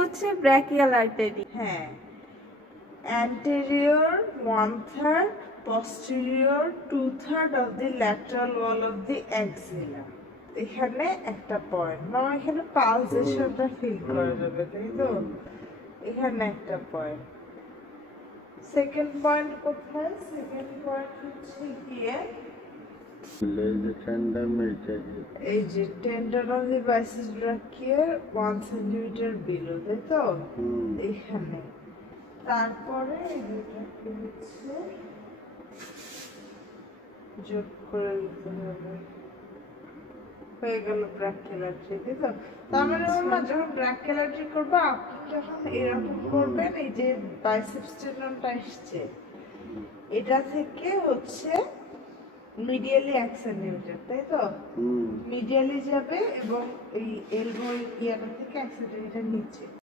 হচ্ছে brachial artery. হ্যাঁ, anterior 1/3, posterior 2/3 of the lateral wall of the axilla। এখানে একটা পয়েন্ট, মানে এখানে পালসেশনটা ফিল করা যাবে, তাই তো? এখানে একটা পয়েন্ট। সেকেন্ড পয়েন্ট কোথায়? সেকেন্ড পয়েন্ট হচ্ছে গিয়ে এই যে tendon of the biceps brachii 1 centimetre below, তাই তো? এখানে তারপরে এটাকে হচ্ছে যোগ করে দিতে হবে, হয়ে গেল ব্রাকিয়াল আর্টারি, তাই তো? তার মানে আমরা যখন ব্রাকিয়াল আর্টারি করবো, আপনি যখন এরকম করবেন, এই যে বাইসেপস টেন্ডনটা আসছে এটা থেকে হচ্ছে মিডিয়ালি 1 সেন্টিমিটার, তাই তো? মিডিয়ালি যাবে এবং এই এলবো ইয়াটা থেকে 1 সেন্টিমিটার নিচে।